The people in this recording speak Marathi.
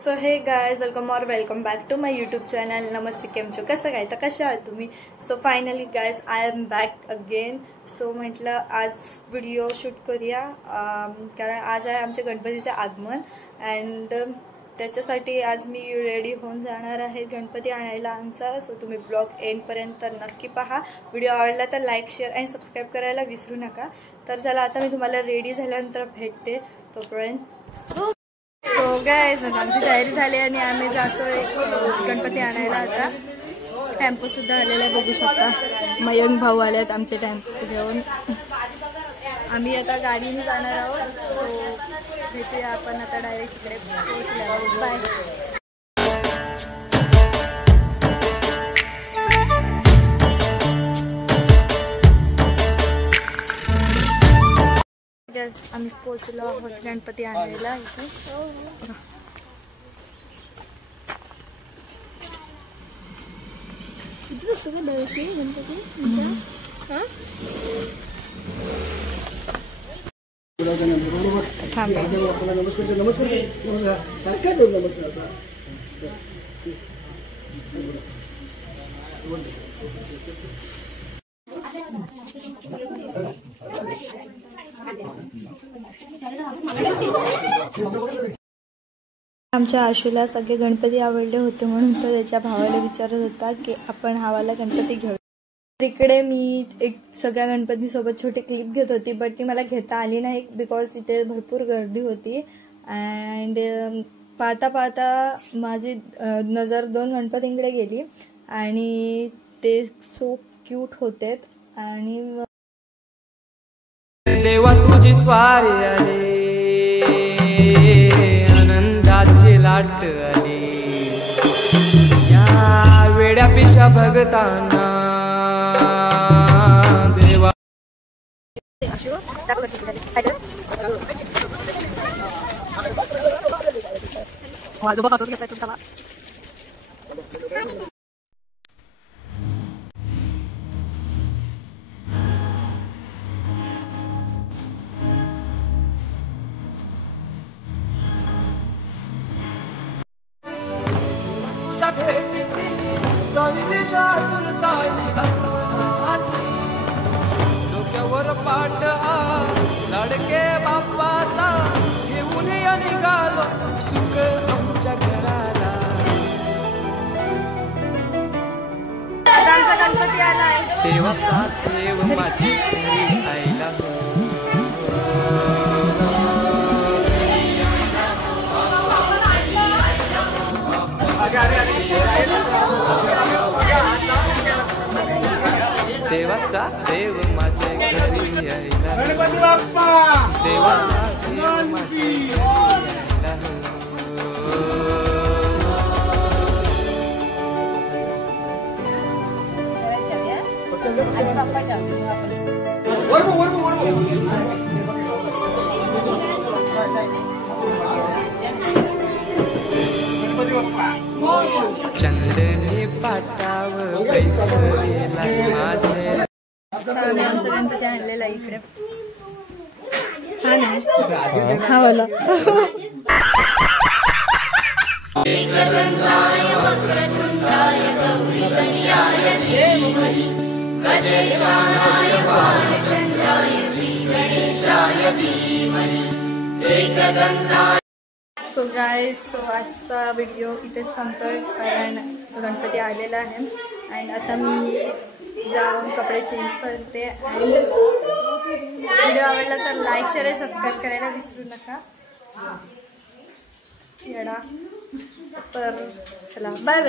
So hey guys welcome back to my YouTube channel. नमस्ते, केम छो, कसं काय, तर कशा आहात तुम्ही. So finally guys I am back again. So म्हटलं आज व्हिडिओ शूट करूया कारण आज आहे आमच्या गणपतीचे आगमन अँड त्याच्यासाठी आज मी रेडी होऊन जाणार आहे गणपती आणायला आमचा. सो तुम्ही ब्लॉग एंडपर्यंत नक्की पहा. व्हिडिओ आवडला तर लाईक, शेअर आणि सबस्क्राईब करायला विसरू नका. तर चला आता मी तुम्हाला रेडी झाल्यानंतर भेटते तोपर्यंत. सो गाइस आमची तयारी झाली आणि आम्ही जातोय गणपती आणायला. आता टेम्पो सुद्धा आलेला आहे, बघू शकता. मयंक भाऊ आले आहेत आमचे टेम्पो घेऊन. आम्ही आता गाडीने जाणार आहोत. सो भेटूया आपण आता डायरेक्ट तिकडे पोहोचल्यावर. बाय. आम्ही पोहोचलो आहोत गणपती आणायला इथे. असतो का दरवर्षी गणपती? आमच्या आशूला सगळे गणपती आवडले होते म्हणून तो त्याच्या भावाला विचारत होता की आपण हावाला गणपती घेऊ. इकडे मी एक सगळ्या गणपतीसोबत छोटी क्लिप घेत होती, बट ती मला घेता आली नाही बिकॉज इथे भरपूर गर्दी होती. अँड पाहता पाहता माझी नजर 2 गणपतींकडे गेली आणि ते सो क्यूट होते. आणि देवा तुझी स्वारी आली, आनंदाची लाट आली, या वेड्या पिशा भगतांना देवा. डोक्यावर पाट लाडके बाप्पाचा घेऊन या निघालो सुख आमच्या घराला. गणपती आलाय. देवाचा देव माझी आईला. देवाचा देव माझ्या घरी यायला, देवाचा देव माझ्या घरी यायला. चंद्रने पाटाव बैसलेला माझे. आमचं गणपती आणलेला इकडे. हा नाही हा बोला. सो गाइस, आजचा व्हिडिओ इथेच संपतोय कारण गणपती आलेला आहे. अँड आता मी जाऊन कपडे चेंज करते. अँड व्हिडिओ आवडला तर लाईक, शेअर आणि सबस्क्राईब करायला विसरू नका. येडा तर चला बाय.